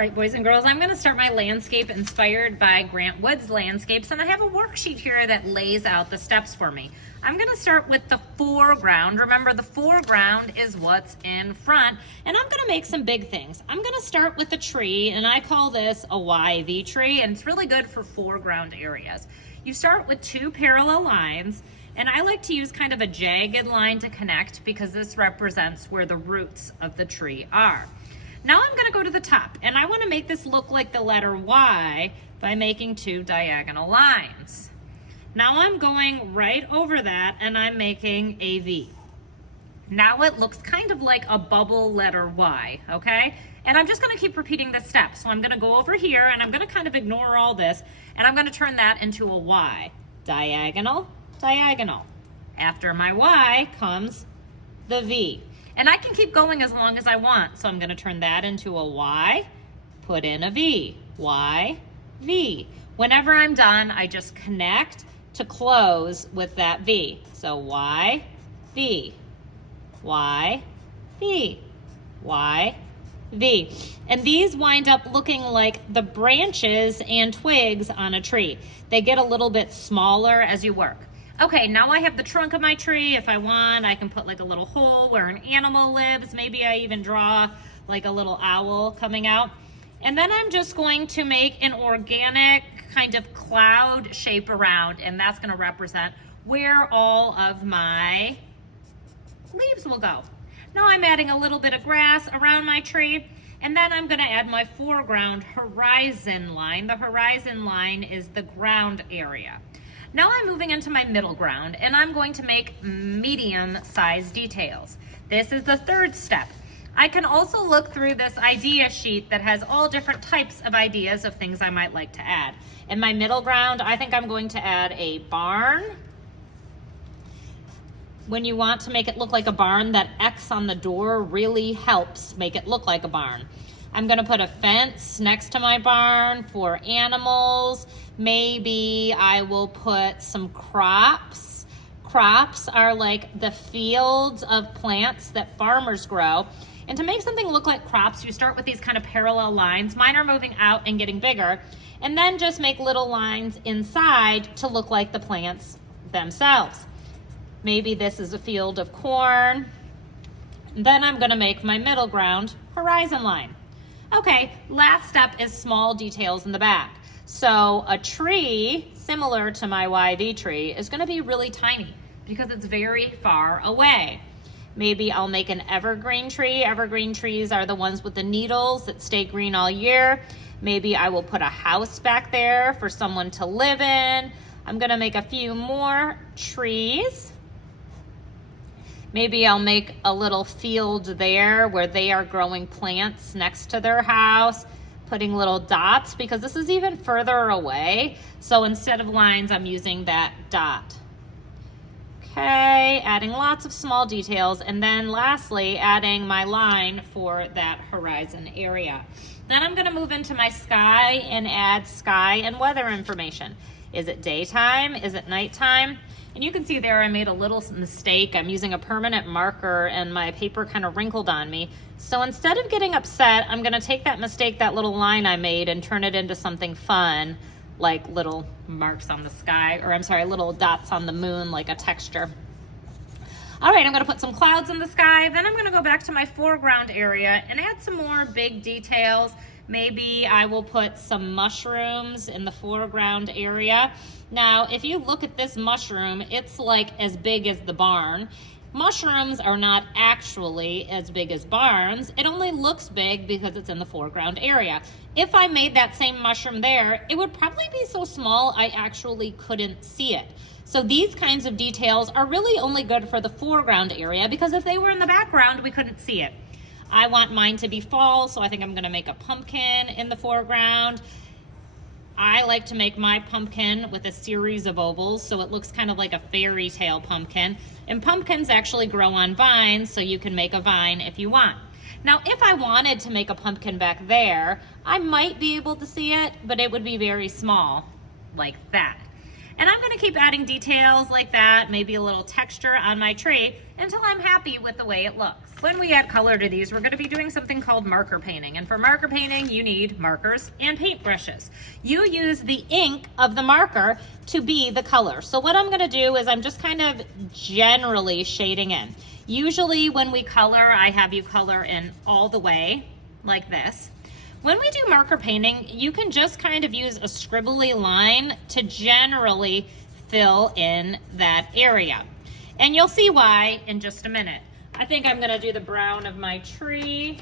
right, boys and girls, I'm going to start my landscape inspired by Grant Wood's landscapes, and I have a worksheet here that lays out the steps for me. I'm going to start with the foreground. Remember, the foreground is what's in front, and I'm going to make some big things. I'm going to start with a tree, and I call this a YV tree, and it's really good for foreground areas. You start with two parallel lines, and I like to use kind of a jagged line to connect because this represents where the roots of the tree are. Now I'm going to go to the top, and I want to make this look like the letter Y by making two diagonal lines. Now I'm going right over that, and I'm making a V. Now it looks kind of like a bubble letter Y, okay? And I'm just going to keep repeating this step. So I'm going to go over here, and I'm going to kind of ignore all this, and I'm going to turn that into a Y. Diagonal, diagonal. After my Y comes the V. And I can keep going as long as I want. So I'm going to turn that into a Y, put in a V, Y, V. Whenever I'm done, I just connect to close with that V. So Y, V, Y, V, Y, V. And these wind up looking like the branches and twigs on a tree. They get a little bit smaller as you work. Okay, now I have the trunk of my tree. If I want, I can put like a little hole where an animal lives. Maybe I even draw like a little owl coming out. And then I'm just going to make an organic kind of cloud shape around, and that's gonna represent where all of my leaves will go. Now I'm adding a little bit of grass around my tree, and then I'm gonna add my foreground horizon line. The horizon line is the ground area. Now I'm moving into my middle ground, and I'm going to make medium-sized details. This is the third step. I can also look through this idea sheet that has all different types of ideas of things I might like to add. In my middle ground, I think I'm going to add a barn. When you want to make it look like a barn, that X on the door really helps make it look like a barn. I'm gonna put a fence next to my barn for animals. Maybe I will put some crops. Crops are like the fields of plants that farmers grow. And to make something look like crops, you start with these kind of parallel lines. Mine are moving out and getting bigger. And then just make little lines inside to look like the plants themselves. Maybe this is a field of corn. Then I'm gonna make my middle ground horizon line. Okay, last step is small details in the back. So a tree, similar to my YV tree, is gonna be really tiny because it's very far away. Maybe I'll make an evergreen tree. Evergreen trees are the ones with the needles that stay green all year. Maybe I will put a house back there for someone to live in. I'm gonna make a few more trees. Maybe I'll make a little field there where they are growing plants next to their house, putting little dots because this is even further away. So instead of lines, I'm using that dot. Okay, adding lots of small details, and then lastly, adding my line for that horizon area. Then I'm gonna move into my sky and add sky and weather information. Is it daytime? Is it nighttime? And you can see there I made a little mistake. I'm using a permanent marker and my paper kind of wrinkled on me. So instead of getting upset, I'm gonna take that mistake, that little line I made, and turn it into something fun, like little marks on the sky, or I'm sorry, little dots on the moon, like a texture. All right, I'm gonna put some clouds in the sky. Then I'm gonna go back to my foreground area and add some more big details. Maybe I will put some mushrooms in the foreground area. Now, if you look at this mushroom, it's like as big as the barn. Mushrooms are not actually as big as barns. It only looks big because it's in the foreground area. If I made that same mushroom there, it would probably be so small I actually couldn't see it. So these kinds of details are really only good for the foreground area because if they were in the background, we couldn't see it. I want mine to be fall, so I think I'm gonna make a pumpkin in the foreground. I like to make my pumpkin with a series of ovals, so it looks kind of like a fairy tale pumpkin. And pumpkins actually grow on vines, so you can make a vine if you want. Now, if I wanted to make a pumpkin back there, I might be able to see it, but it would be very small, like that. And I'm gonna keep adding details like that, maybe a little texture on my tree until I'm happy with the way it looks. When we add color to these, we're gonna be doing something called marker painting. And for marker painting, you need markers and paintbrushes. You use the ink of the marker to be the color. So what I'm gonna do is I'm just kind of generally shading in. Usually when we color, I have you color in all the way, like this. When we do marker painting, you can just kind of use a scribbly line to generally fill in that area. And you'll see why in just a minute. I think I'm gonna do the brown of my tree.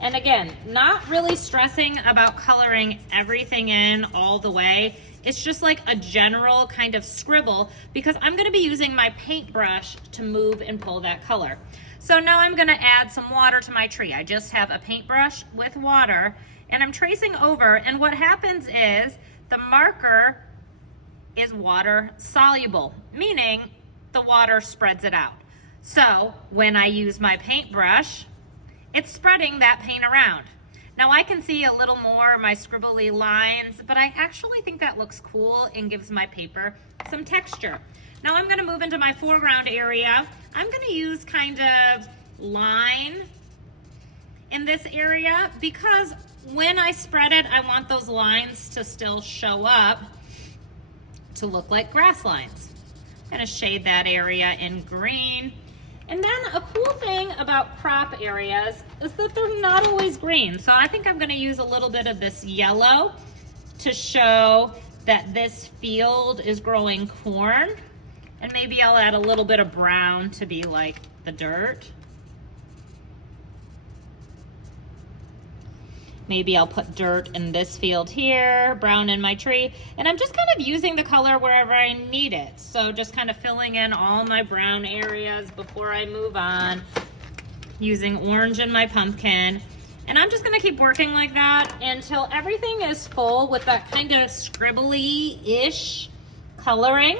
And again, not really stressing about coloring everything in all the way. It's just like a general kind of scribble because I'm gonna be using my paintbrush to move and pull that color. So now I'm gonna add some water to my tree. I just have a paintbrush with water and I'm tracing over, and what happens is the marker is water soluble, meaning the water spreads it out. So when I use my paintbrush, it's spreading that paint around. Now I can see a little more of my scribbly lines, but I actually think that looks cool and gives my paper some texture. Now I'm gonna move into my foreground area. I'm gonna use kind of line in this area because when I spread it, I want those lines to still show up to look like grass lines. I'm gonna shade that area in green. And then a cool thing about crop areas is that they're not always green. So I think I'm gonna use a little bit of this yellow to show that this field is growing corn. And maybe I'll add a little bit of brown to be like the dirt. Maybe I'll put dirt in this field here, brown in my tree, and I'm just kind of using the color wherever I need it. So just kind of filling in all my brown areas before I move on, using orange in my pumpkin. And I'm just gonna keep working like that until everything is full with that kind of scribbly-ish coloring.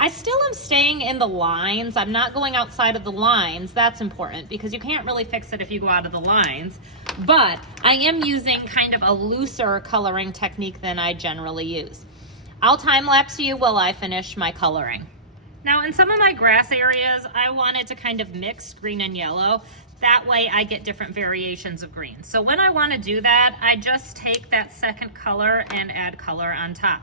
I still am staying in the lines. I'm not going outside of the lines. That's important because you can't really fix it if you go out of the lines. But I am using kind of a looser coloring technique than I generally use. I'll time lapse you while I finish my coloring. Now in some of my grass areas, I wanted to kind of mix green and yellow. That way I get different variations of green. So when I want to do that, I just take that second color and add color on top.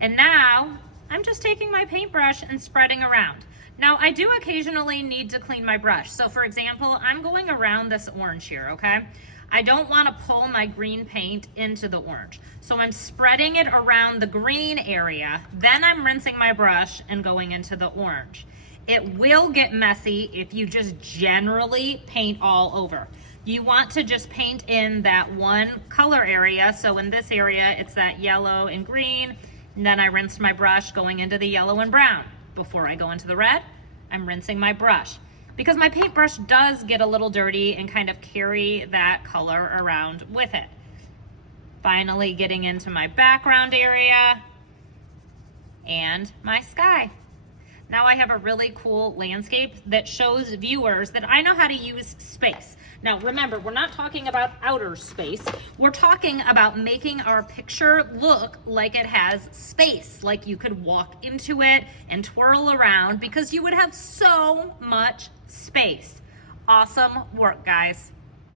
And now I'm just taking my paintbrush and spreading around. Now I do occasionally need to clean my brush. So for example, I'm going around this orange here, okay? I don't want to pull my green paint into the orange. So I'm spreading it around the green area, then I'm rinsing my brush and going into the orange. It will get messy if you just generally paint all over. You want to just paint in that one color area. So in this area, it's that yellow and green. And then I rinsed my brush going into the yellow and brown. Before I go into the red, I'm rinsing my brush because my paintbrush does get a little dirty and kind of carry that color around with it. Finally getting into my background area and my sky. Now I have a really cool landscape that shows viewers that I know how to use space. Now remember, we're not talking about outer space. We're talking about making our picture look like it has space, like you could walk into it and twirl around because you would have so much space. Awesome work, guys.